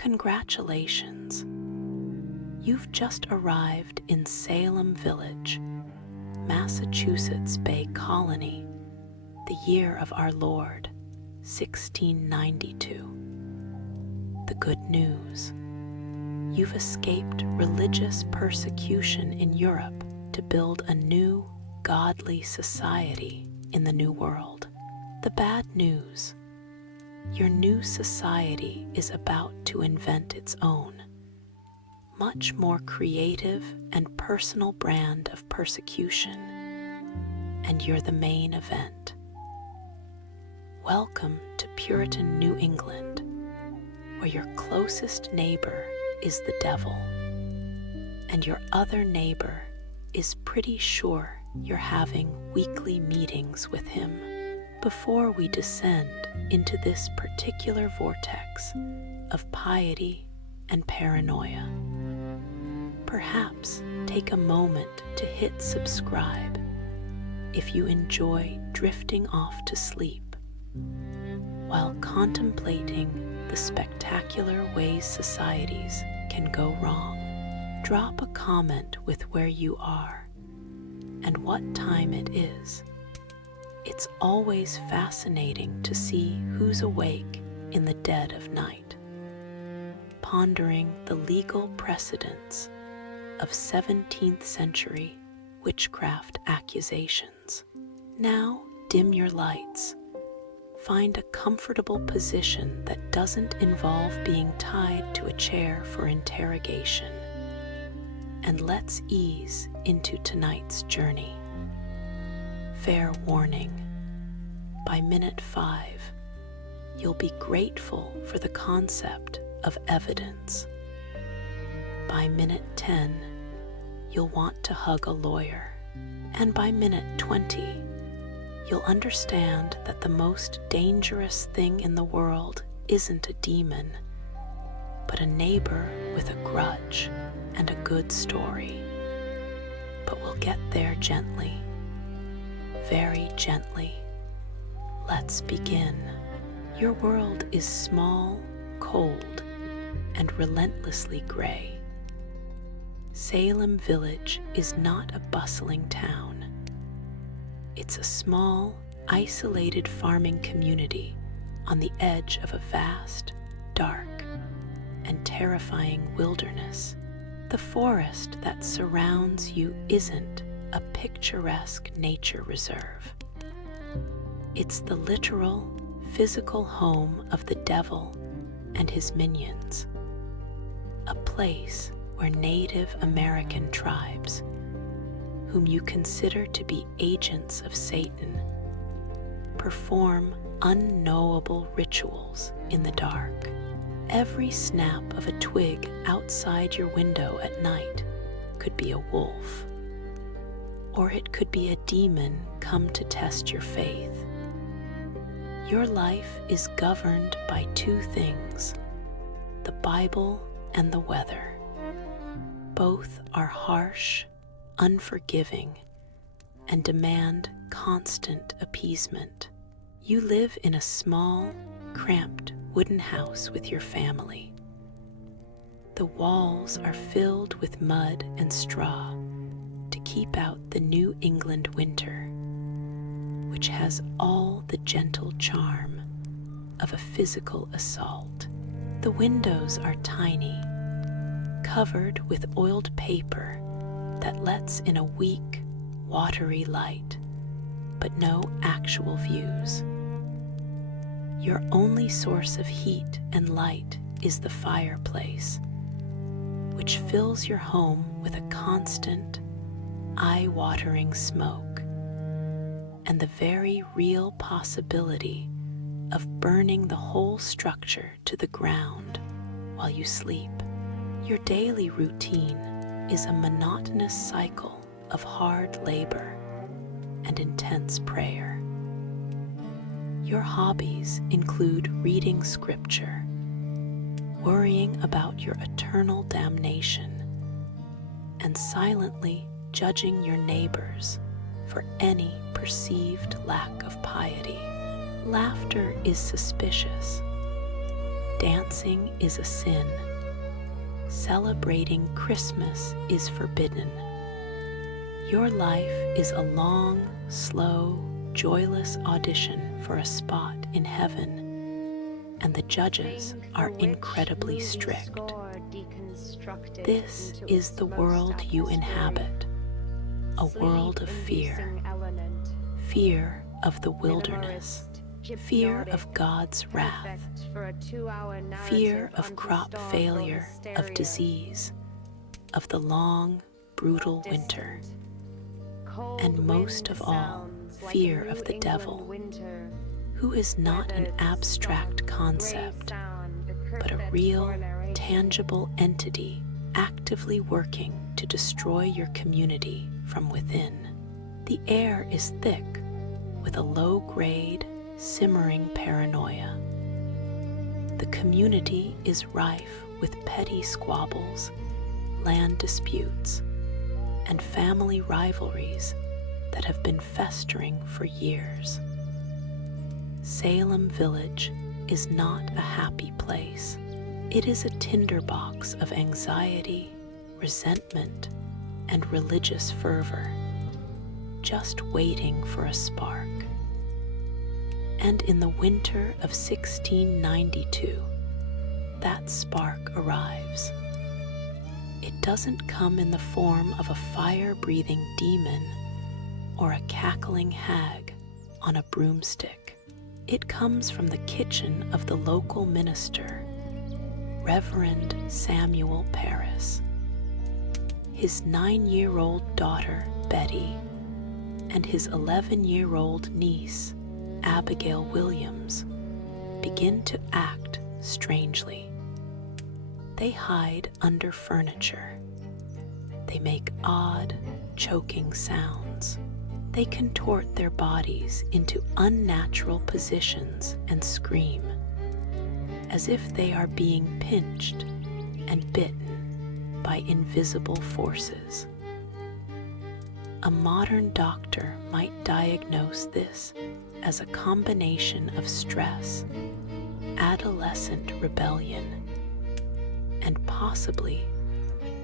Congratulations! You've just arrived in Salem Village, Massachusetts Bay Colony, the year of our Lord, 1692. The good news: you've escaped religious persecution in Europe to build a new, godly society in the New World. The bad news: your new society is about to invent its own, much more creative and personal brand of persecution, and you're the main event. Welcome to Puritan New England, where your closest neighbor is the devil, and your other neighbor is pretty sure you're having weekly meetings with him. Before we descend into this particular vortex of piety and paranoia, perhaps take a moment to hit subscribe if you enjoy drifting off to sleep while contemplating the spectacular ways societies can go wrong. Drop a comment with where you are and what time it is. It's always fascinating to see who's awake in the dead of night, pondering the legal precedents of 17th century witchcraft accusations. Now, dim your lights. Find a comfortable position that doesn't involve being tied to a chair for interrogation, and let's ease into tonight's journey. Fair warning: by minute 5, you'll be grateful for the concept of evidence. By minute 10, you'll want to hug a lawyer. And by minute 20, you'll understand that the most dangerous thing in the world isn't a demon, but a neighbor with a grudge and a good story. But we'll get there gently. Very gently. Let's begin. Your world is small, cold, and relentlessly gray. Salem Village is not a bustling town. It's a small, isolated farming community on the edge of a vast, dark, and terrifying wilderness. The forest that surrounds you isn't a picturesque nature reserve. It's the literal, physical home of the devil and his minions, a place where Native American tribes, whom you consider to be agents of Satan, perform unknowable rituals in the dark. Every snap of a twig outside your window at night could be a wolf, or it could be a demon come to test your faith. Your life is governed by two things: the Bible and the weather. Both are harsh, unforgiving, and demand constant appeasement. You live in a small, cramped wooden house with your family. The walls are filled with mud and straw to keep out the New England winter, which has all the gentle charm of a physical assault. The windows are tiny, covered with oiled paper that lets in a weak, watery light, but no actual views. Your only source of heat and light is the fireplace, which fills your home with a constant, eye-watering smoke, and the very real possibility of burning the whole structure to the ground while you sleep. Your daily routine is a monotonous cycle of hard labor and intense prayer. Your hobbies include reading scripture, worrying about your eternal damnation, and silently judging your neighbors for any perceived lack of piety. Laughter is suspicious, dancing is a sin. Celebrating Christmas is forbidden. Your life is a long, slow, joyless audition for a spot in heaven, and the judges are incredibly strict. This is the world you inhabit, a world of fear. Fear of the wilderness, fear of God's wrath, fear of crop failure, of disease, of the long, brutal winter, and most of all, fear of the devil, who is not an abstract concept, but a real, tangible entity actively working to destroy your community from within. The air is thick with a low-grade, simmering paranoia. The community is rife with petty squabbles, land disputes, and family rivalries that have been festering for years. Salem Village is not a happy place. It is a tinderbox of anxiety, resentment, and religious fervor, just waiting for a spark. And in the winter of 1692, that spark arrives. It doesn't come in the form of a fire-breathing demon or a cackling hag on a broomstick. It comes from the kitchen of the local minister, Reverend Samuel Paris. His 9-year-old daughter, Betty, and his 11-year-old niece, Abigail Williams, begin to act strangely. They hide under furniture. They make odd, choking sounds. They contort their bodies into unnatural positions and scream, as if they are being pinched and bitten by invisible forces. A modern doctor might diagnose this as a combination of stress, adolescent rebellion, and possibly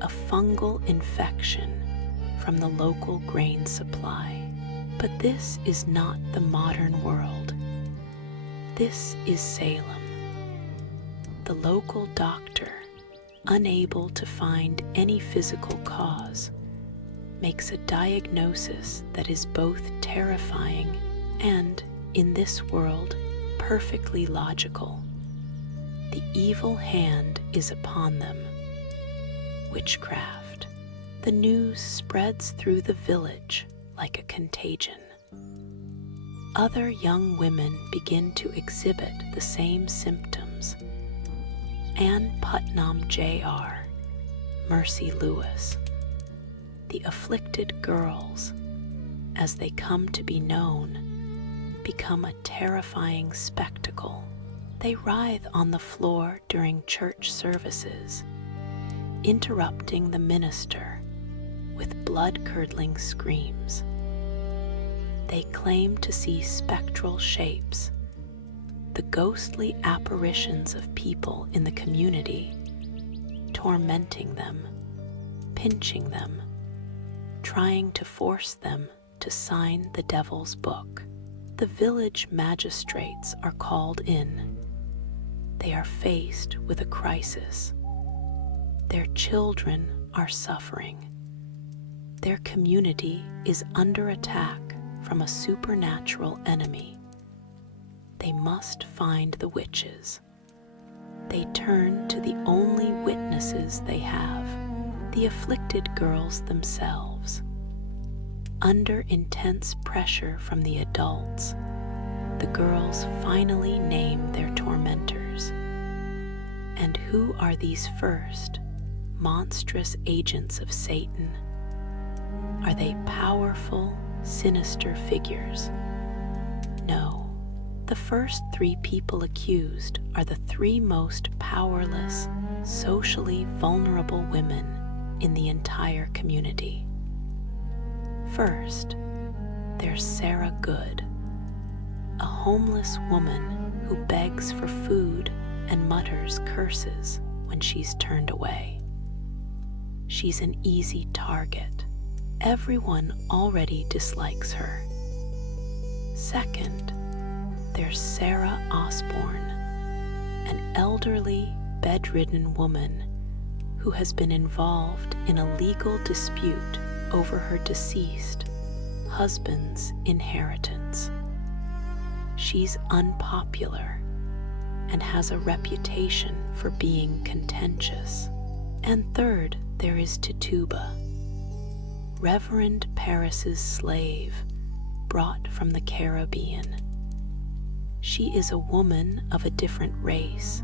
a fungal infection from the local grain supply. But this is not the modern world. This is Salem. The local doctor, unable to find any physical cause, makes a diagnosis that is both terrifying and, in this world, perfectly logical. The evil hand is upon them. Witchcraft. The news spreads through the village like a contagion. Other young women begin to exhibit the same symptoms. Ann Putnam Jr., Mercy Lewis, the afflicted girls, as they come to be known, become a terrifying spectacle. They writhe on the floor during church services, interrupting the minister with blood-curdling screams. They claim to see spectral shapes, the ghostly apparitions of people in the community, tormenting them, pinching them, trying to force them to sign the devil's book. The village magistrates are called in. They are faced with a crisis. Their children are suffering. Their community is under attack from a supernatural enemy. They must find the witches. They turn to the only witnesses they have, the afflicted girls themselves. Under intense pressure from the adults, the girls finally name their tormentors. And who are these first, monstrous agents of Satan? Are they powerful, sinister figures? No. The first 3 people accused are the 3 most powerless, socially vulnerable women in the entire community. First, there's Sarah Good, a homeless woman who begs for food and mutters curses when she's turned away. She's an easy target. Everyone already dislikes her. Second, there's Sarah Osborne, an elderly, bedridden woman who has been involved in a legal dispute over her deceased husband's inheritance. She's unpopular and has a reputation for being contentious. And third, there is Tituba, Reverend Paris's slave brought from the Caribbean. She is a woman of a different race,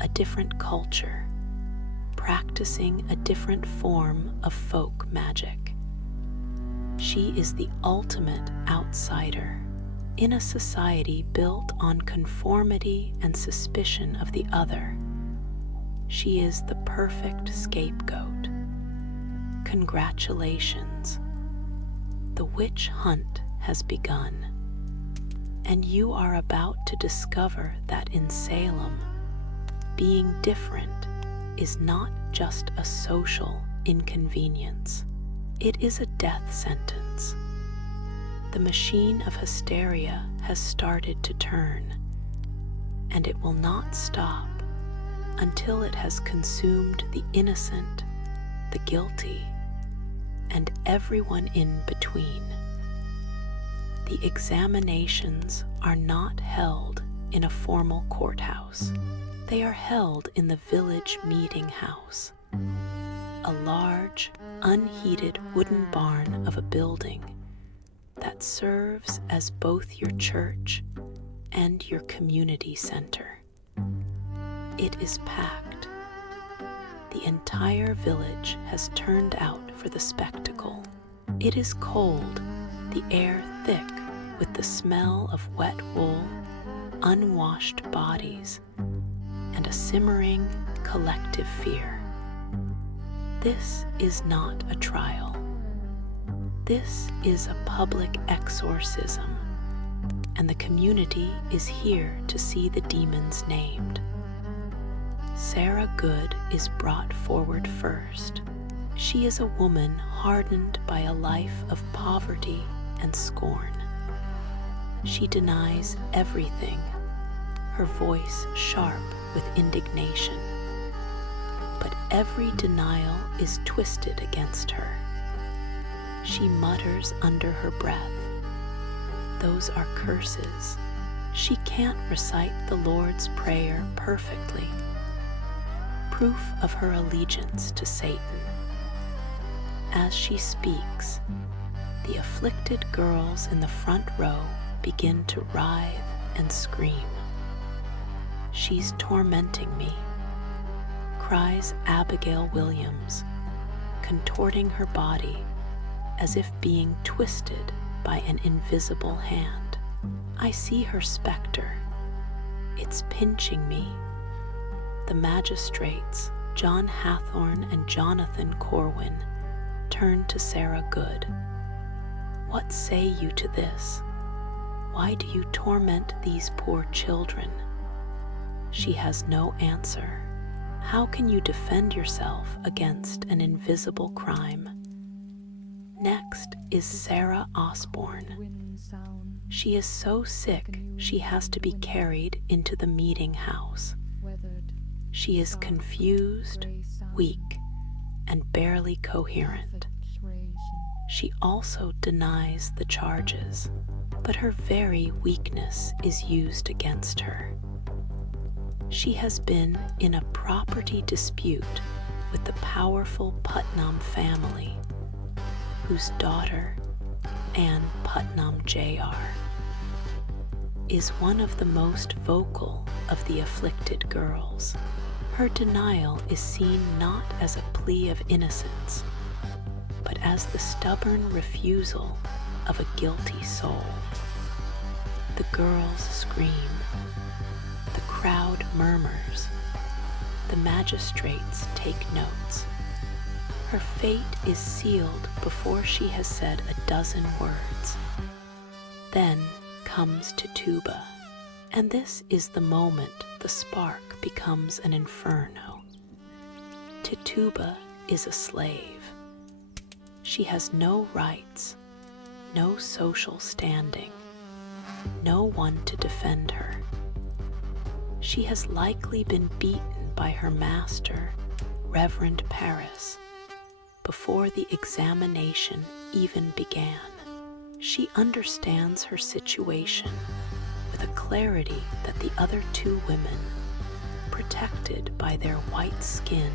a different culture, practicing a different form of folk magic. She is the ultimate outsider in a society built on conformity and suspicion of the other. She is the perfect scapegoat. Congratulations. The witch hunt has begun, and you are about to discover that in Salem, being different is not just a social inconvenience. It is a death sentence. The machine of hysteria has started to turn, and it will not stop until it has consumed the innocent, the guilty, and everyone in between. The examinations are not held in a formal courthouse. They are held in the village meeting house, a large, unheated wooden barn of a building that serves as both your church and your community center. It is packed. The entire village has turned out for the spectacle. It is cold, the air thick with the smell of wet wool, unwashed bodies, and a simmering collective fear. This is not a trial. This is a public exorcism, and the community is here to see the demons named. Sarah Good is brought forward first. She is a woman hardened by a life of poverty and scorn. She denies everything, her voice sharp with indignation. But every denial is twisted against her. She mutters under her breath, "Those are curses." She can't recite the Lord's Prayer perfectly. Proof of her allegiance to Satan. As she speaks, the afflicted girls in the front row begin to writhe and scream. "She's tormenting me," cries Abigail Williams, contorting her body as if being twisted by an invisible hand. I see her specter. It's pinching me. The magistrates, John Hathorne and Jonathan Corwin, turn to Sarah Good. "What say you to this? Why do you torment these poor children?" She has no answer. How can you defend yourself against an invisible crime? Next is Sarah Osborne. She is so sick she has to be carried into the meeting house. She is confused, weak, and barely coherent. She also denies the charges, but her very weakness is used against her. She has been in a property dispute with the powerful Putnam family, whose daughter, Anne Putnam Jr., is one of the most vocal of the afflicted girls. Her denial is seen not as a plea of innocence, but as the stubborn refusal of a guilty soul. The girls scream. The crowd murmurs. The magistrates take notes. Her fate is sealed before she has said a dozen words. Then comes Tituba, and this is the moment the spark becomes an inferno. Tituba is a slave. She has no rights, no social standing, no one to defend her. She has likely been beaten by her master, Reverend Paris, before the examination even began. She understands her situation with a clarity that the other two women, protected by their white skin,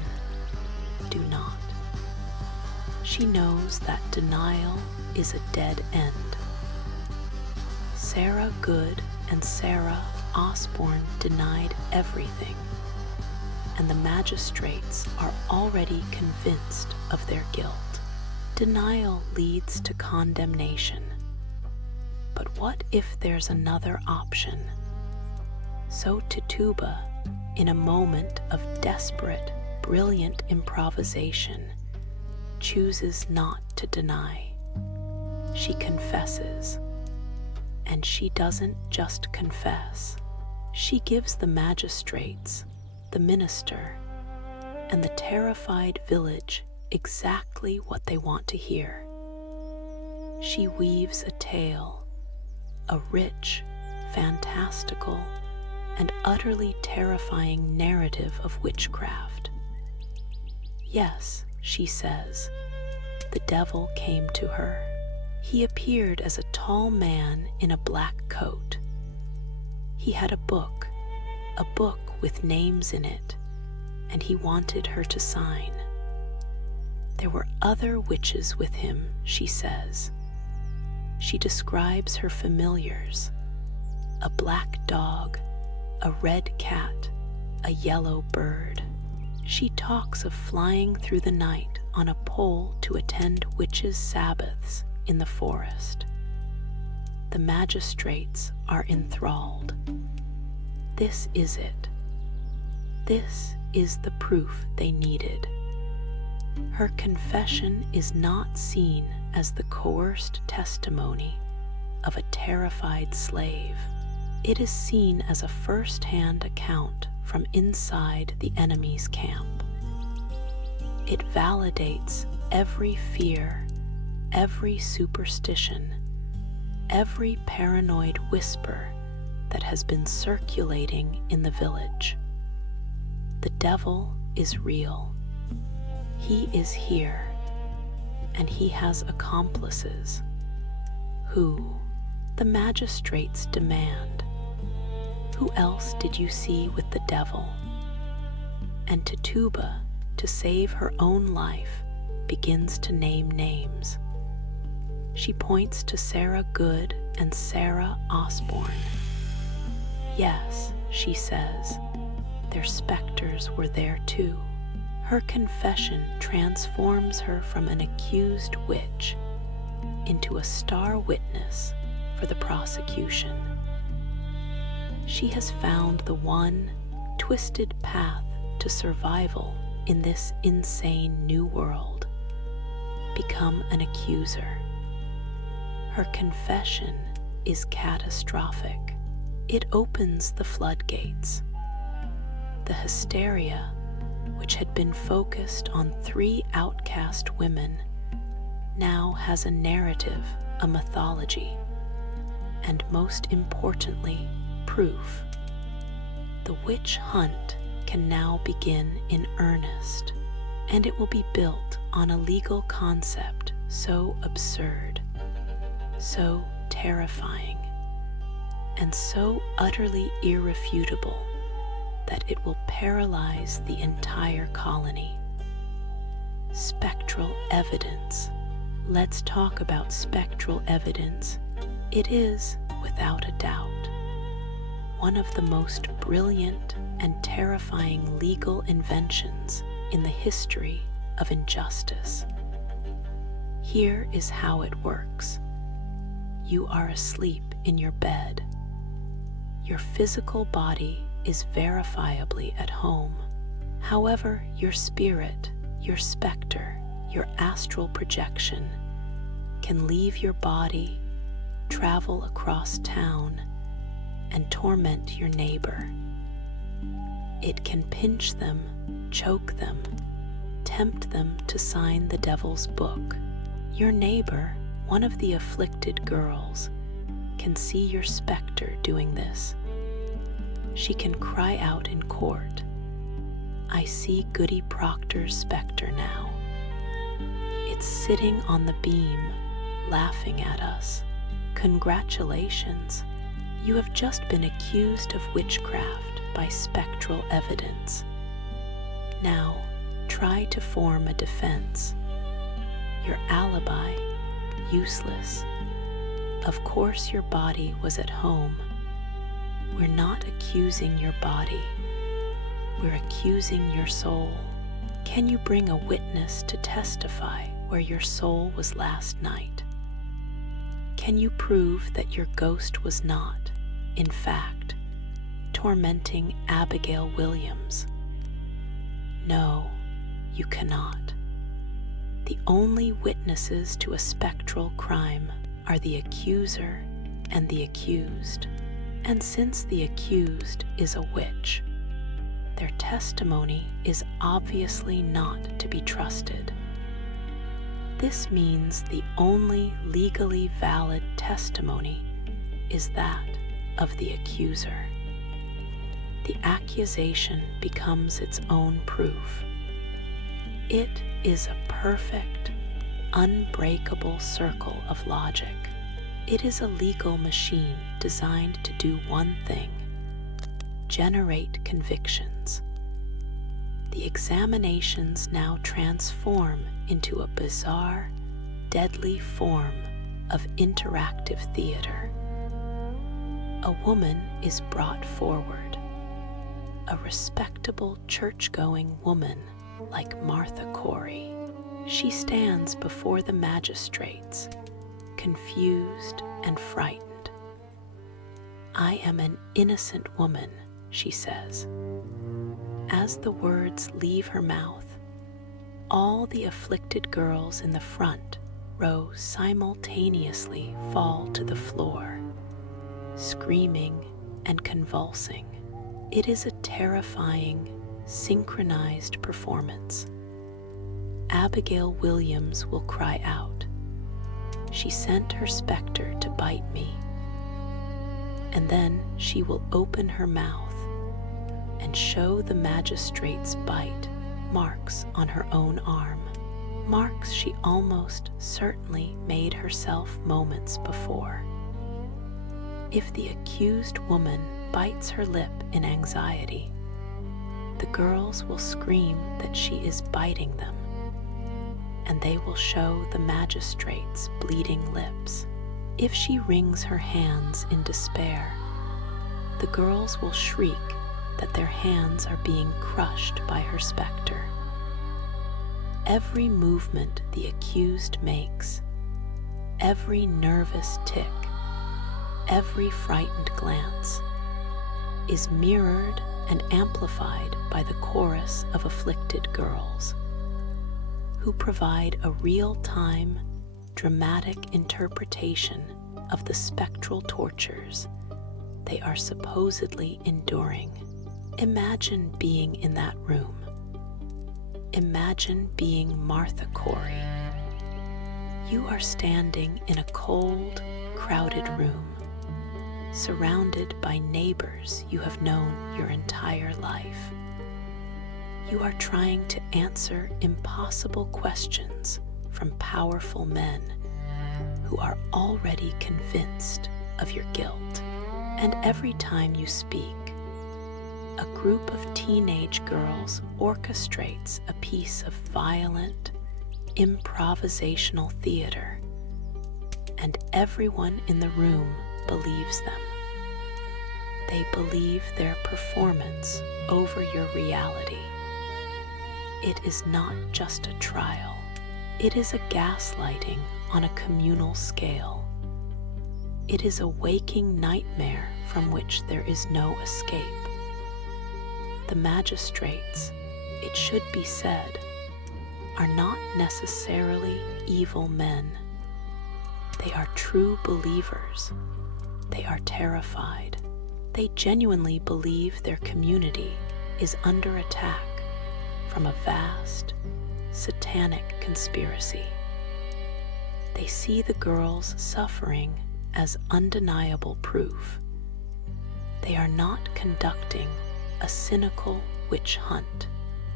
do not. She knows that denial is a dead end. Sarah Good and Sarah Osborne denied everything, and the magistrates are already convinced of their guilt. Denial leads to condemnation. But what if there's another option? So Tituba, in a moment of desperate, brilliant improvisation, chooses not to deny. She confesses. And she doesn't just confess. She gives the magistrates, the minister, and the terrified village exactly what they want to hear. She weaves a tale, a rich, fantastical, and utterly terrifying narrative of witchcraft. Yes, she says, the devil came to her. He appeared as a tall man in a black coat. He had a book with names in it, and he wanted her to sign. There were other witches with him, she says. She describes her familiars: a black dog, a red cat, a yellow bird. She talks of flying through the night on a pole to attend witches' sabbaths in the forest. The magistrates are enthralled. This is it. This is the proof they needed. Her confession is not seen as the coerced testimony of a terrified slave. It is seen as a first-hand account from inside the enemy's camp. It validates every fear, every superstition, every paranoid whisper that has been circulating in the village. The devil is real. He is here, and he has accomplices. Who? The magistrates demand. Who else did you see with the devil? And Tituba, to save her own life, begins to name names. She points to Sarah Good and Sarah Osborne. Yes, she says, their specters were there too. Her confession transforms her from an accused witch into a star witness for the prosecution. She has found the one twisted path to survival in this insane new world. Become an accuser. Her confession is catastrophic. It opens the floodgates. The hysteria, which had been focused on 3 outcast women, now has a narrative, a mythology, and most importantly, proof. The witch hunt can now begin in earnest, and it will be built on a legal concept so absurd, so terrifying, and so utterly irrefutable that it will paralyze the entire colony. Spectral evidence. Let's talk about spectral evidence. It is, without a doubt, one of the most brilliant and terrifying legal inventions in the history of injustice. Here is how it works. You are asleep in your bed. Your physical body is verifiably at home. However, your spirit, your specter, your astral projection can leave your body, travel across town, and torment your neighbor. It can pinch them, choke them, tempt them to sign the devil's book. Your neighbor, one of the afflicted girls, can see your specter doing this. She can cry out in court, "I see Goody Proctor's specter now. It's sitting on the beam, laughing at us. Congratulations, you have just been accused of witchcraft by spectral evidence. Now, try to form a defense. Your alibi, useless. Of course your body was at home. We're not accusing your body. We're accusing your soul. Can you bring a witness to testify where your soul was last night? Can you prove that your ghost was not, in fact, tormenting Abigail Williams? No, you cannot. The only witnesses to a spectral crime are the accuser and the accused. And since the accused is a witch, their testimony is obviously not to be trusted. This means the only legally valid testimony is that of the accuser. The accusation becomes its own proof. It is a perfect, unbreakable circle of logic. It is a legal machine designed to do one thing: generate convictions. The examinations now transform into a bizarre, deadly form of interactive theater. A woman is brought forward, a respectable church-going woman like Martha Corey. She stands before the magistrates, confused and frightened. "I am an innocent woman," she says. As the words leave her mouth, all the afflicted girls in the front row simultaneously fall to the floor, screaming and convulsing. It is a terrifying, synchronized performance. Abigail Williams will cry out, "She sent her specter to bite me." And then she will open her mouth and show the magistrate's bite marks on her own arm, marks she almost certainly made herself moments before. If the accused woman bites her lip in anxiety, the girls will scream that she is biting them, and they will show the magistrates bleeding lips. If she wrings her hands in despair, the girls will shriek that their hands are being crushed by her specter. Every movement the accused makes, every nervous tick, every frightened glance, is mirrored and amplified by the chorus of afflicted girls, who provide a real-time, dramatic interpretation of the spectral tortures they are supposedly enduring. Imagine being in that room. Imagine being Martha Corey. You are standing in a cold, crowded room, surrounded by neighbors you have known your entire life. You are trying to answer impossible questions from powerful men who are already convinced of your guilt. And every time you speak, a group of teenage girls orchestrates a piece of violent, improvisational theater, and everyone in the room believes them. They believe their performance over your reality. It is not just a trial. It is a gaslighting on a communal scale. It is a waking nightmare from which there is no escape. The magistrates, it should be said, are not necessarily evil men. They are true believers. They are terrified. They genuinely believe their community is under attack from a vast, satanic conspiracy. They see the girls' suffering as undeniable proof. They are not conducting a cynical witch hunt.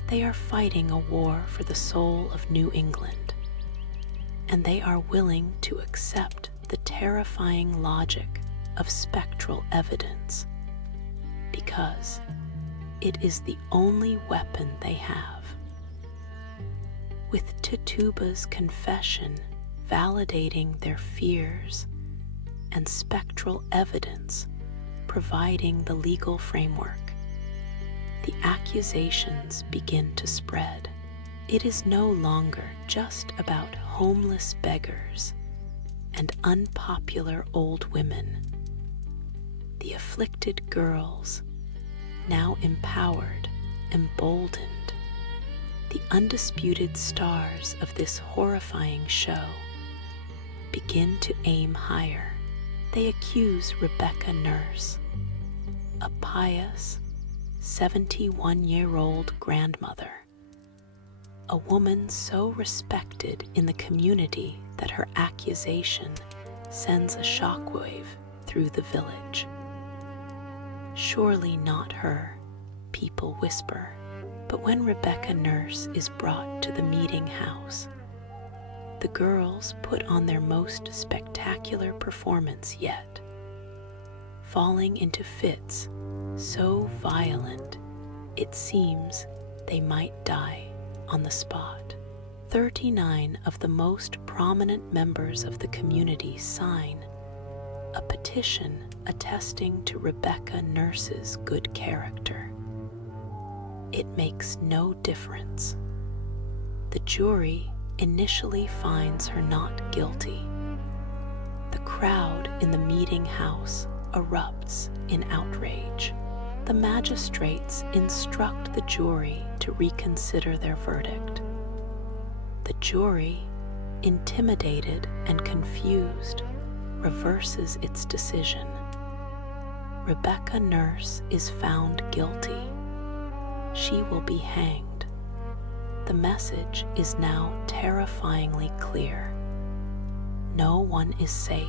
They are fighting a war for the soul of New England, and they are willing to accept the terrifying logic of spectral evidence because it is the only weapon they have. With Tituba's confession validating their fears and spectral evidence providing the legal framework, the accusations begin to spread. It is no longer just about homeless beggars and unpopular old women. The afflicted girls, now empowered, emboldened, the undisputed stars of this horrifying show, begin to aim higher. They accuse Rebecca Nurse, a pious 71-year-old grandmother, a woman so respected in the community that her accusation sends a shockwave through the village. Surely not her, people whisper, but when Rebecca Nurse is brought to the meeting house, the girls put on their most spectacular performance yet, falling into fits so violent it seems they might die on the spot. 39 of the most prominent members of the community sign a petition attesting to Rebecca Nurse's good character. It makes no difference. The jury initially finds her not guilty. The crowd in the meeting house erupts in outrage. The magistrates instruct the jury to reconsider their verdict. The jury, intimidated and confused, reverses its decision. Rebecca Nurse is found guilty. She will be hanged. The message is now terrifyingly clear. No one is safe.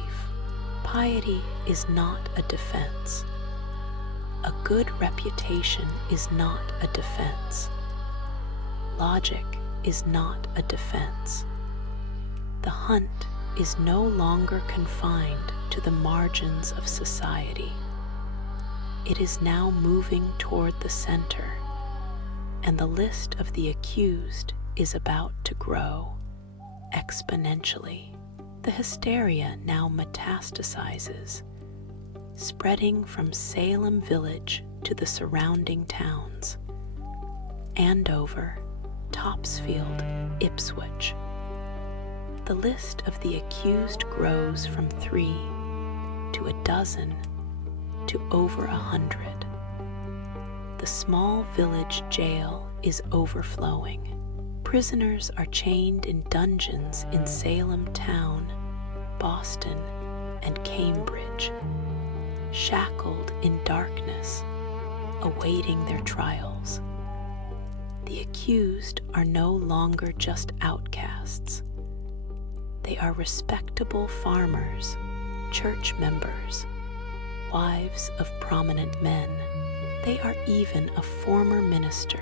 Piety is not a defense. A good reputation is not a defense. Logic is not a defense. The hunt is no longer confined to the margins of society. It is now moving toward the center, and the list of the accused is about to grow exponentially. The hysteria now metastasizes, spreading from Salem Village to the surrounding towns: Andover, Topsfield, Ipswich. The list of the accused grows from 3 to a dozen to over 100. The small village jail is overflowing. Prisoners are chained in dungeons in Salem Town, Boston, and Cambridge, shackled in darkness, awaiting their trials. The accused are no longer just outcasts. They are respectable farmers, church members, wives of prominent men. They are even a former minister,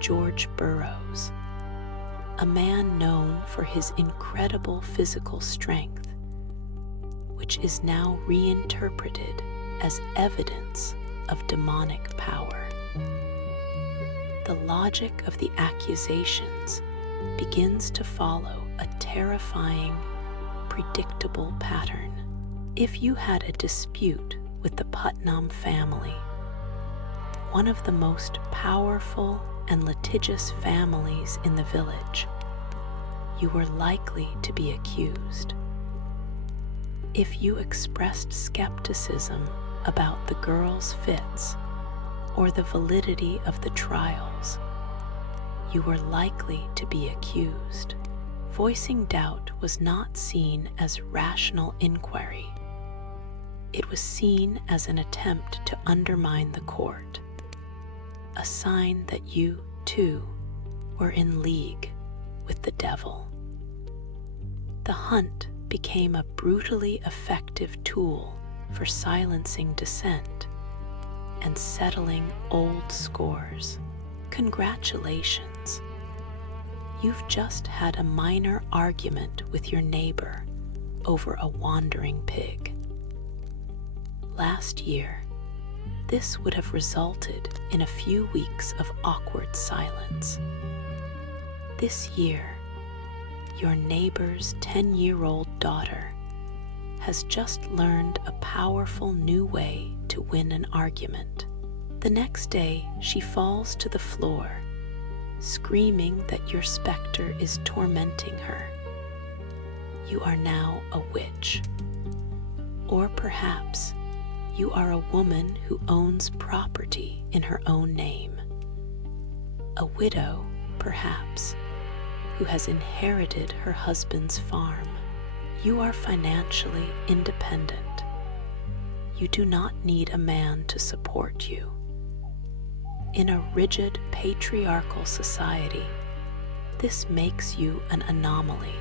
George Burroughs, a man known for his incredible physical strength, which is now reinterpreted as evidence of demonic power. The logic of the accusations begins to follow a terrifying, predictable pattern. If you had a dispute with the Putnam family, one of the most powerful and litigious families in the village, you were likely to be accused. If you expressed skepticism about the girls' fits or the validity of the trials, you were likely to be accused. Voicing doubt was not seen as rational inquiry. It was seen as an attempt to undermine the court. a sign that you, too, were in league with the devil. The hunt became a brutally effective tool for silencing dissent and settling old scores. Congratulations! You've just had a minor argument with your neighbor over a wandering pig. Last year, this would have resulted in a few weeks of awkward silence. This year, your neighbor's 10-year-old daughter has just learned a powerful new way to win an argument. The next day, she falls to the floor, screaming that your specter is tormenting her. You are now a witch. Or perhaps you are a woman who owns property in her own name. A widow, perhaps, who has inherited her husband's farm. You are financially independent. You do not need a man to support you. In a rigid patriarchal society, this makes you an anomaly.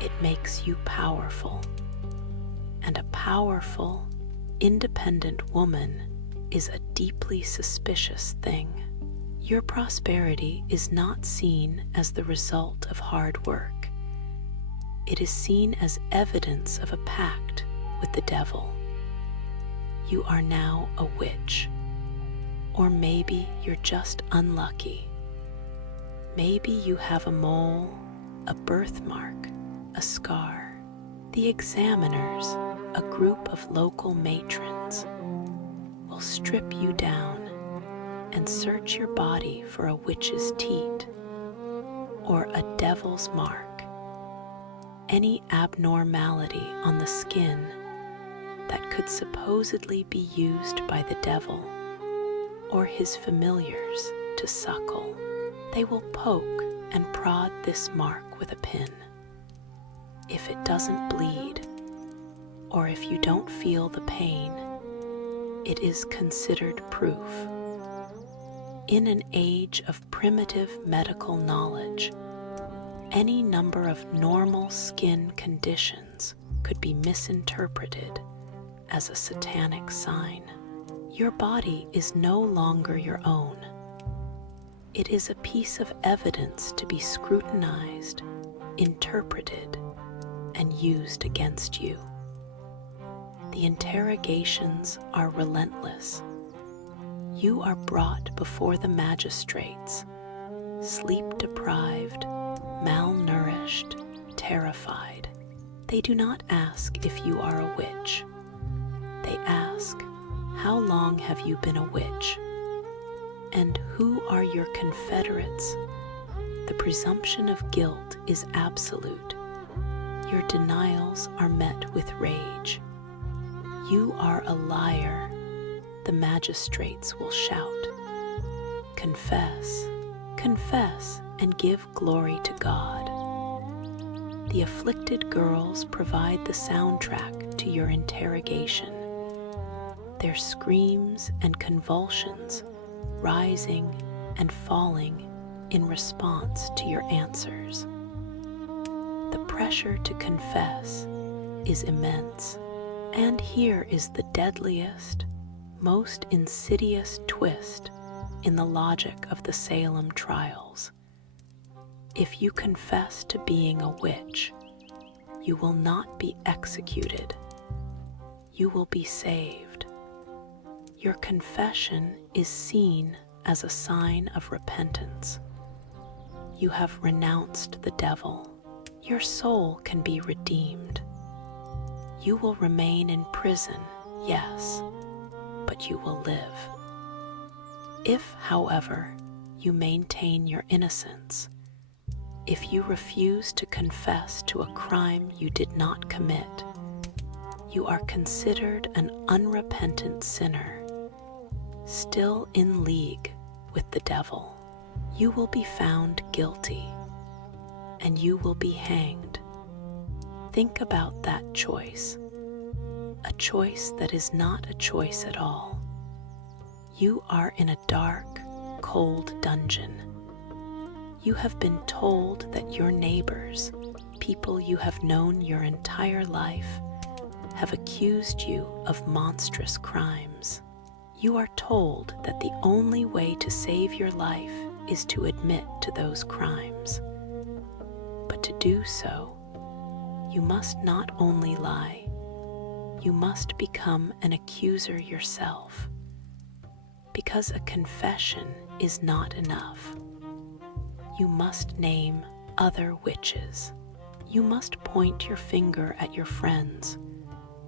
It makes you powerful. And a powerful, independent woman is a deeply suspicious thing. Your prosperity is not seen as the result of hard work. It is seen as evidence of a pact with the devil. You are now a witch. Or maybe you're just unlucky. Maybe you have a mole, a birthmark, a scar. The examiners, a group of local matrons, will strip you down and search your body for a witch's teat or a devil's mark, any abnormality on the skin that could supposedly be used by the devil or his familiars to suckle. They will poke and prod this mark with a pin. If it doesn't bleed, or if you don't feel the pain, it is considered proof. In an age of primitive medical knowledge, any number of normal skin conditions could be misinterpreted as a satanic sign. Your body is no longer your own. It is a piece of evidence to be scrutinized, interpreted, and used against you. The interrogations are relentless. You are brought before the magistrates, sleep-deprived, malnourished, terrified. They do not ask if you are a witch. They ask, how long have you been a witch? And who are your confederates? The presumption of guilt is absolute. Your denials are met with rage. You are a liar, the magistrates will shout. Confess, confess, and give glory to God. The afflicted girls provide the soundtrack to your interrogation. Their screams and convulsions rising and falling in response to your answers. The pressure to confess is immense, and here is the deadliest, most insidious twist in the logic of the Salem trials. If you confess to being a witch, you will not be executed. You will be saved. Your confession is seen as a sign of repentance. You have renounced the devil. Your soul can be redeemed. You will remain in prison, yes, but you will live. If, however, you maintain your innocence, if you refuse to confess to a crime you did not commit, you are considered an unrepentant sinner, still in league with the devil. You will be found guilty, and you will be hanged. Think about that choice, a choice that is not a choice at all. You are in a dark, cold dungeon. You have been told that your neighbors, people you have known your entire life, have accused you of monstrous crimes. You are told that the only way to save your life is to admit to those crimes. But to do so, you must not only lie, you must become an accuser yourself. Because a confession is not enough. You must name other witches. You must point your finger at your friends,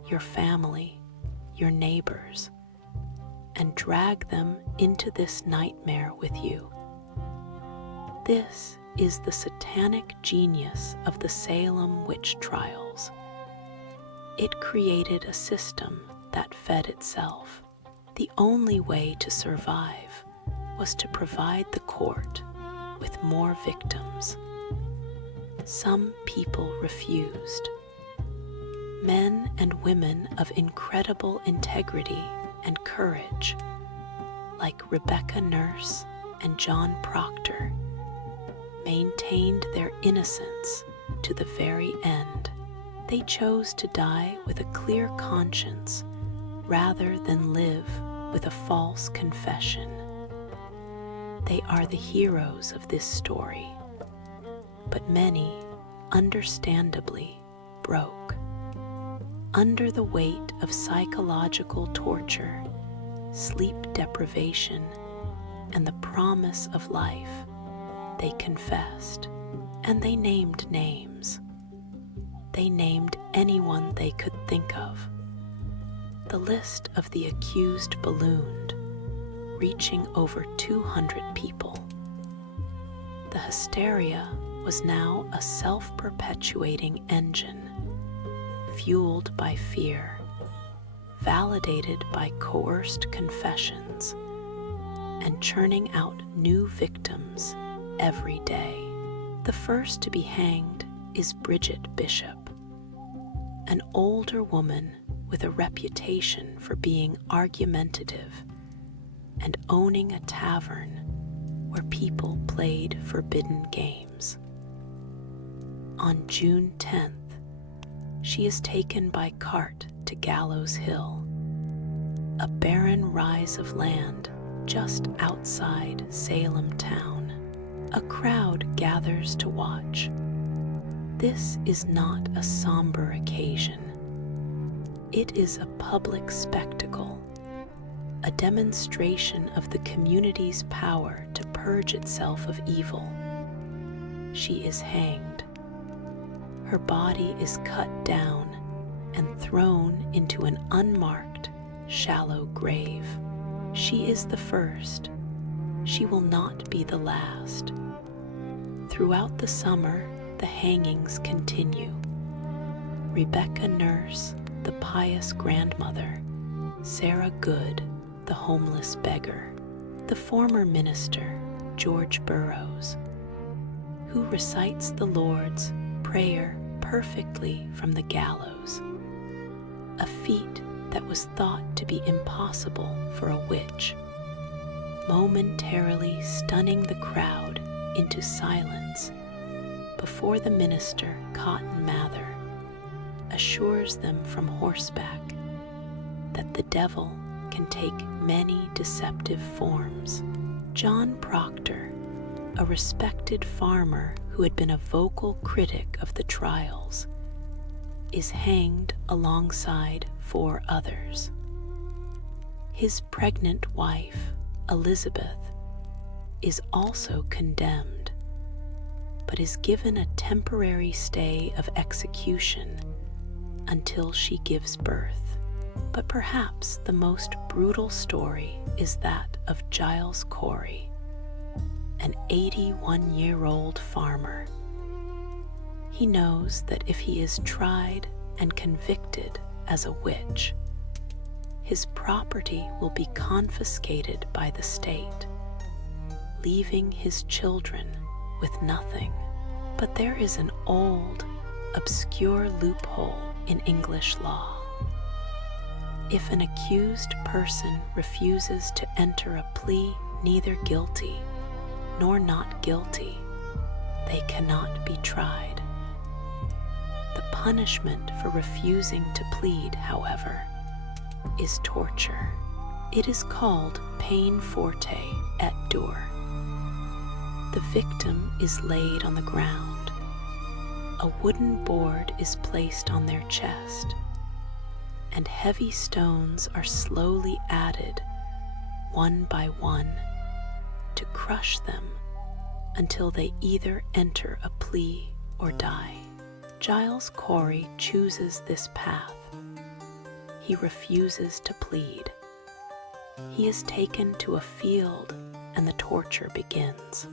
your family, your neighbors, and drag them into this nightmare with you. This is the satanic genius of the Salem Witch Trials. It created a system that fed itself. The only way to survive was to provide the court with more victims. Some people refused. Men and women of incredible integrity and courage, like Rebecca Nurse and John Proctor, maintained their innocence to the very end. They chose to die with a clear conscience rather than live with a false confession. They are the heroes of this story, but many, understandably, broke. Under the weight of psychological torture, sleep deprivation, and the promise of life, they confessed, and they named names. They named anyone they could think of. The list of the accused ballooned, reaching over 200 people. The hysteria was now a self-perpetuating engine, fueled by fear, validated by coerced confessions, and churning out new victims every day. The first to be hanged is Bridget Bishop, an older woman with a reputation for being argumentative and owning a tavern where people played forbidden games. On June 10th, she is taken by cart to Gallows Hill, a barren rise of land just outside Salem town. A crowd gathers to watch. This is not a somber occasion. It is a public spectacle, a demonstration of the community's power to purge itself of evil. She is hanged. Her body is cut down and thrown into an unmarked, shallow grave. She is the first. She will not be the last. Throughout the summer, the hangings continue. Rebecca Nurse, the pious grandmother, Sarah Good, the homeless beggar, the former minister, George Burroughs, who recites the Lord's Prayer perfectly from the gallows, a feat that was thought to be impossible for a witch, momentarily stunning the crowd into silence before the minister, Cotton Mather, assures them from horseback that the devil can take many deceptive forms. John Proctor, a respected farmer who had been a vocal critic of the trials, is hanged alongside 4 others. His pregnant wife, Elizabeth, is also condemned, but is given a temporary stay of execution until she gives birth. But perhaps the most brutal story is that of Giles Corey, an 81-year-old farmer. He knows that if he is tried and convicted as a witch, his property will be confiscated by the state, leaving his children with nothing. But there is an old, obscure loophole in English law. If an accused person refuses to enter a plea neither guilty nor not guilty, they cannot be tried. The punishment for refusing to plead, however, is torture. It is called peine forte et dure. The victim is laid on the ground. A wooden board is placed on their chest, and heavy stones are slowly added, one by one, to crush them until they either enter a plea or die. Giles Corey chooses this path. He refuses to plead. He is taken to a field and the torture begins.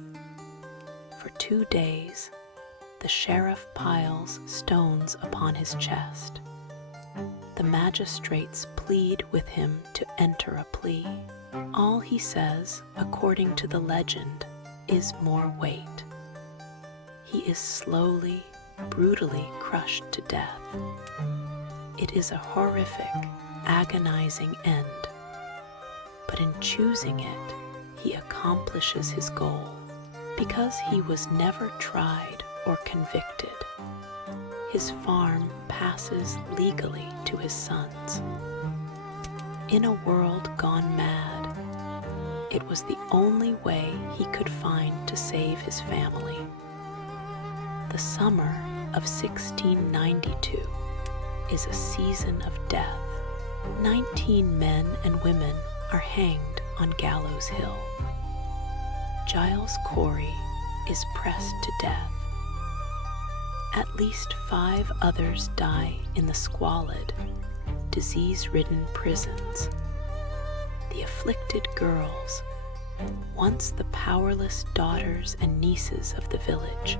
For 2 days, the sheriff piles stones upon his chest. The magistrates plead with him to enter a plea. All he says, according to the legend, is more weight. He is slowly, brutally crushed to death. It is a horrific, agonizing end, but in choosing it, he accomplishes his goal. Because he was never tried or convicted, his farm passes legally to his sons. In a world gone mad, it was the only way he could find to save his family. The summer of 1692 is a season of death. 19 men and women are hanged on Gallows Hill. Giles Corey is pressed to death. At least 5 others die in the squalid, disease-ridden prisons. The afflicted girls, once the powerless daughters and nieces of the village,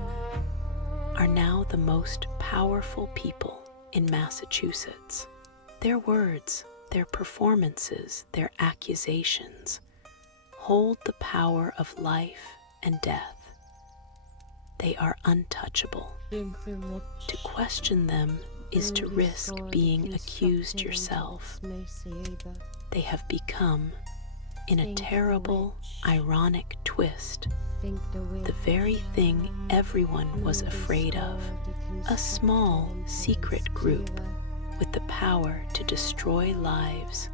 are now the most powerful people in Massachusetts. Their words, their performances, their accusations hold the power of life and death. They are untouchable. To question them is to risk being accused yourself. They have become, in a terrible, ironic twist, the very thing everyone was afraid of, a small, secret group with the power to destroy lives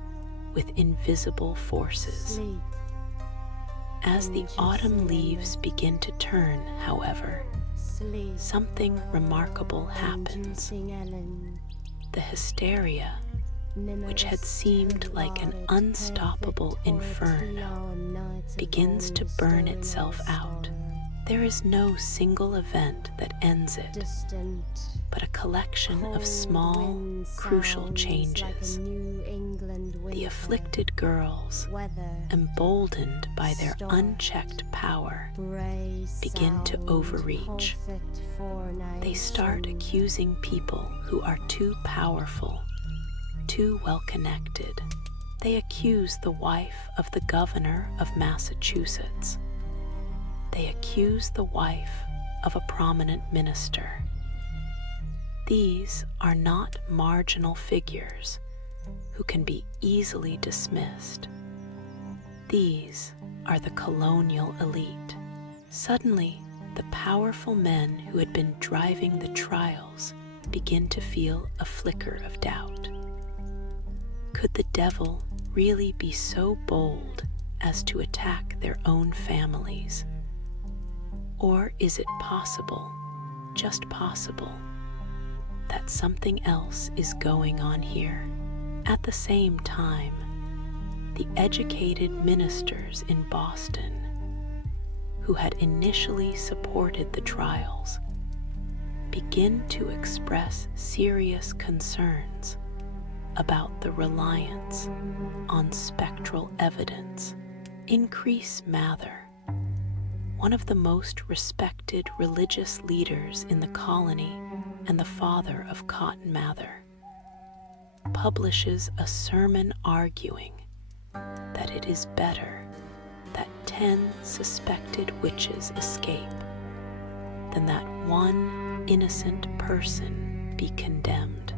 with invisible forces. As the autumn leaves begin to turn, however, something remarkable happens. The hysteria, which had seemed like an unstoppable inferno, begins to burn itself out. There is no single event that ends it, but a collection of small, crucial changes. The afflicted girls, emboldened by their unchecked power, begin to overreach. They start accusing people who are too powerful, too well-connected. They accuse the wife of the governor of Massachusetts. They accuse the wife of a prominent minister. These are not marginal figures who can be easily dismissed. These are the colonial elite. Suddenly, the powerful men who had been driving the trials begin to feel a flicker of doubt. Could the devil really be so bold as to attack their own families? Or is it possible, just possible, that something else is going on here? At the same time, the educated ministers in Boston, who had initially supported the trials, begin to express serious concerns about the reliance on spectral evidence. Increase Mather, one of the most respected religious leaders in the colony and the father of Cotton Mather, publishes a sermon arguing that it is better that 10 suspected witches escape than that one innocent person be condemned.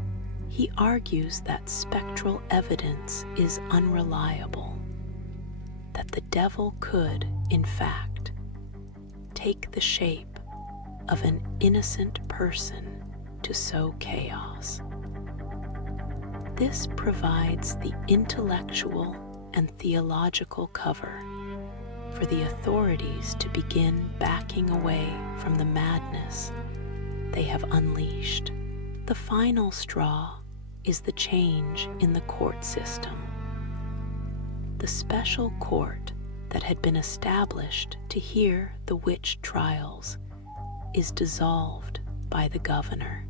He argues that spectral evidence is unreliable, that the devil could, in fact, take the shape of an innocent person to sow chaos. This provides the intellectual and theological cover for the authorities to begin backing away from the madness they have unleashed. The final straw is the change in the court system. The special court that had been established to hear the witch trials is dissolved by the governor.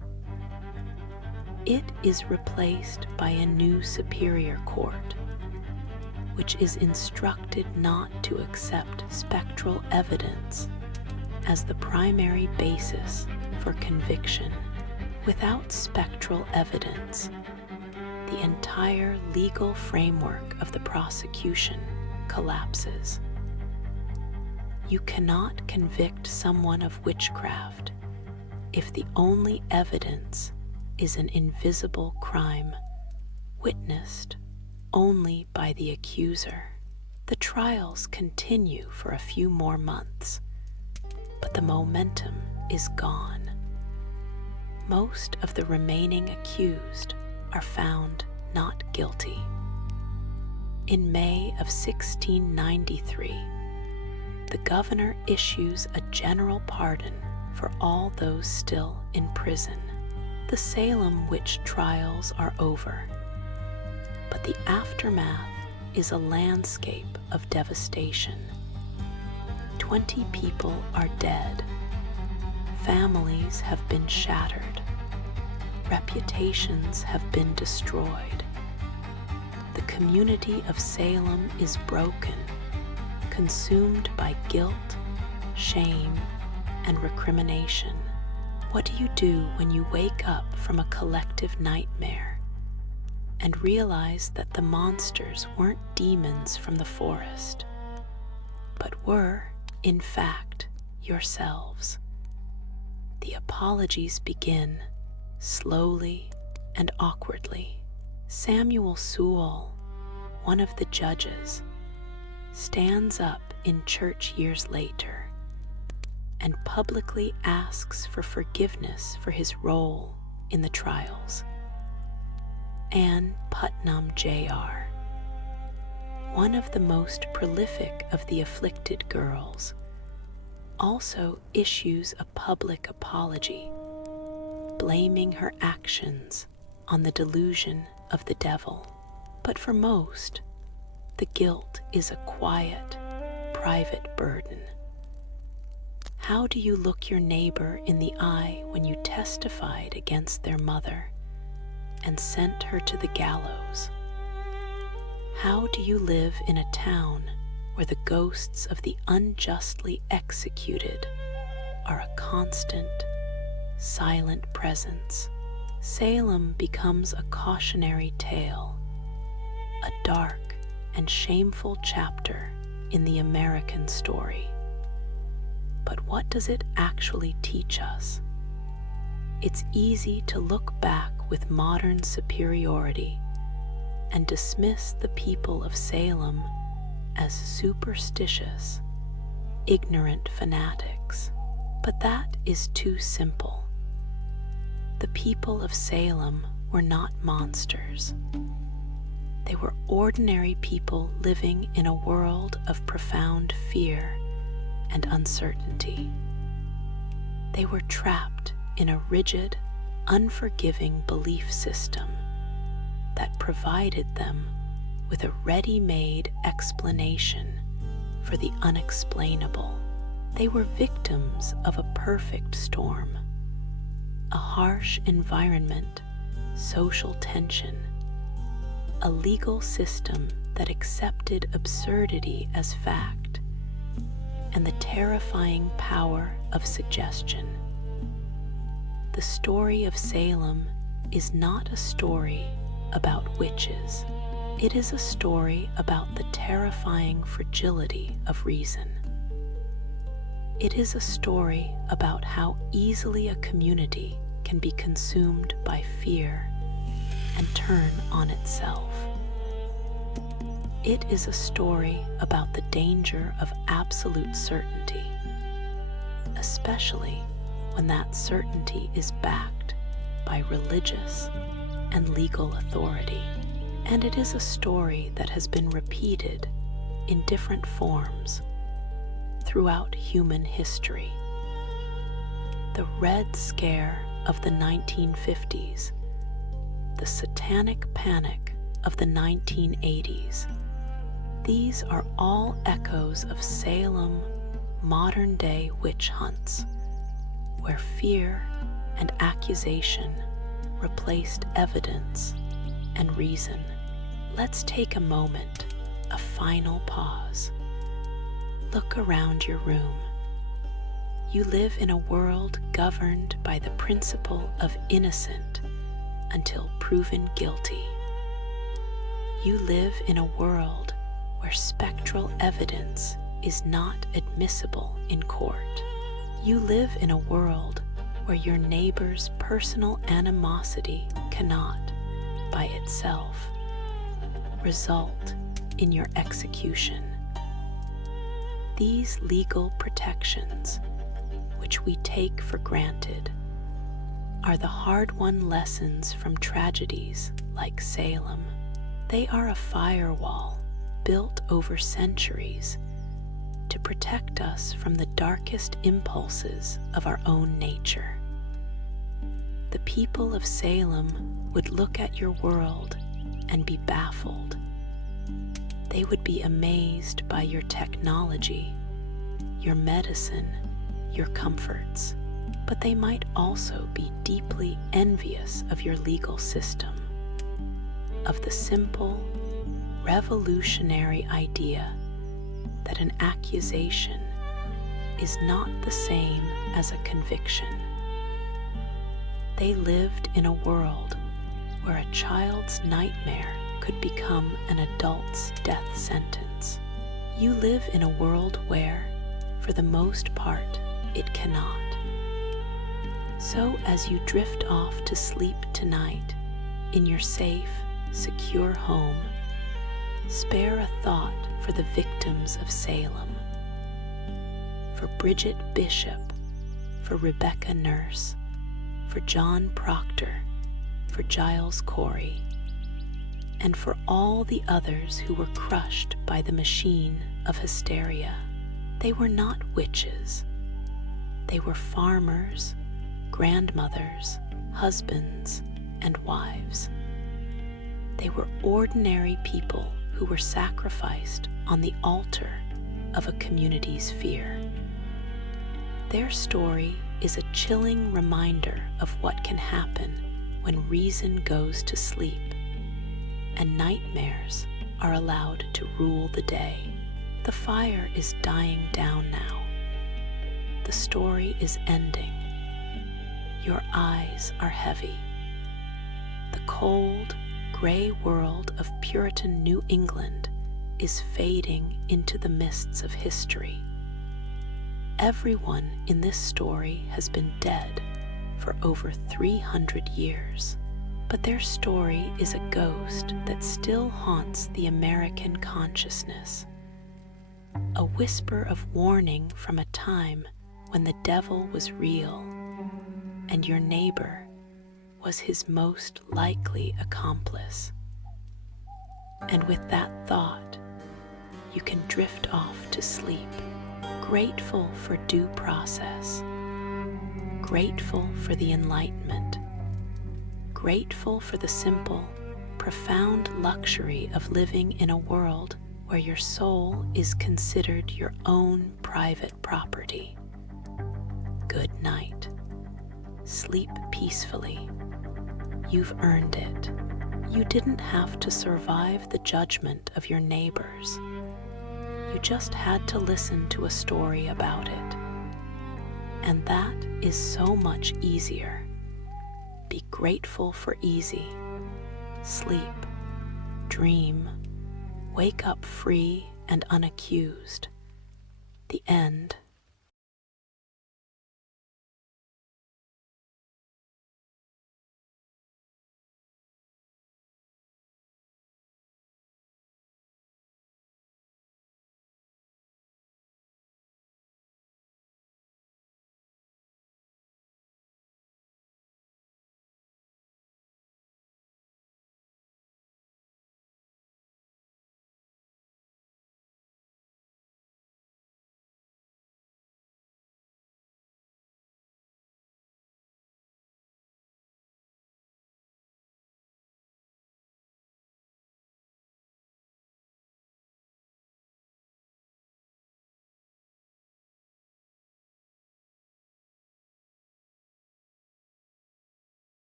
It is replaced by a new superior court, which is instructed not to accept spectral evidence as the primary basis for conviction. Without spectral evidence, the entire legal framework of the prosecution collapses. You cannot convict someone of witchcraft if the only evidence is an invisible crime witnessed only by the accuser. The trials continue for a few more months, but the momentum is gone. Most of the remaining accused are found not guilty. In May of 1693, the governor issues a general pardon for all those still in prison. The Salem Witch Trials are over, but the aftermath is a landscape of devastation. 20 people are dead. Families have been shattered. Reputations have been destroyed. The community of Salem is broken, consumed by guilt, shame, and recrimination. What do you do when you wake up from a collective nightmare and realize that the monsters weren't demons from the forest, but were, in fact, yourselves? The apologies begin, slowly and awkwardly. Samuel Sewell, one of the judges, stands up in church years later and publicly asks for forgiveness for his role in the trials. Ann Putnam Jr., one of the most prolific of the afflicted girls, also issues a public apology, blaming her actions on the delusion of the devil. But for most, the guilt is a quiet, private burden. How do you look your neighbor in the eye when you testified against their mother and sent her to the gallows? How do you live in a town where the ghosts of the unjustly executed are a constant, silent presence? Salem becomes a cautionary tale, a dark and shameful chapter in the American story. But what does it actually teach us? It's easy to look back with modern superiority and dismiss the people of Salem as superstitious, ignorant fanatics. But that is too simple. The people of Salem were not monsters. They were ordinary people living in a world of profound fear and uncertainty. They were trapped in a rigid, unforgiving belief system that provided them with a ready-made explanation for the unexplainable. They were victims of a perfect storm, a harsh environment, social tension, a legal system that accepted absurdity as fact, and the terrifying power of suggestion. The story of Salem is not a story about witches. It is a story about the terrifying fragility of reason. It is a story about how easily a community can be consumed by fear and turn on itself. It is a story about the danger of absolute certainty, especially when that certainty is backed by religious and legal authority. And it is a story that has been repeated in different forms throughout human history. The Red Scare of the 1950s, the Satanic Panic of the 1980s, these are all echoes of Salem modern-day witch hunts, where fear and accusation replaced evidence and reason. Let's take a moment, a final pause. Look around your room. You live in a world governed by the principle of innocent until proven guilty. You live in a world where spectral evidence is not admissible in court. You live in a world where your neighbor's personal animosity cannot, by itself, result in your execution. These legal protections, which we take for granted, are the hard-won lessons from tragedies like Salem. They are a firewall built over centuries to protect us from the darkest impulses of our own nature. The people of Salem would look at your world and be baffled. They would be amazed by your technology, your medicine, your comforts, but they might also be deeply envious of your legal system, of the simple, revolutionary idea that an accusation is not the same as a conviction. They lived in a world where a child's nightmare could become an adult's death sentence. You live in a world where, for the most part, it cannot. So as you drift off to sleep tonight in your safe, secure home, spare a thought for the victims of Salem, for Bridget Bishop, for Rebecca Nurse, for John Proctor, for Giles Corey, and for all the others who were crushed by the machine of hysteria. They were not witches. They were farmers, grandmothers, husbands, and wives. They were ordinary people who were sacrificed on the altar of a community's fear. Their story is a chilling reminder of what can happen when reason goes to sleep and nightmares are allowed to rule the day. The fire is dying down now. The story is ending. Your eyes are heavy. The cold, gray world of Puritan New England is fading into the mists of history. Everyone in this story has been dead for over 300 years, but their story is a ghost that still haunts the American consciousness. A whisper of warning from a time when the devil was real and your neighbor was his most likely accomplice. And with that thought, you can drift off to sleep, grateful for due process, grateful for the Enlightenment, grateful for the simple, profound luxury of living in a world where your soul is considered your own private property. Good night. Sleep peacefully. You've earned it. You didn't have to survive the judgment of your neighbors. You just had to listen to a story about it. And that is so much easier. Be grateful for easy. Sleep. Dream. Wake up free and unaccused. The end.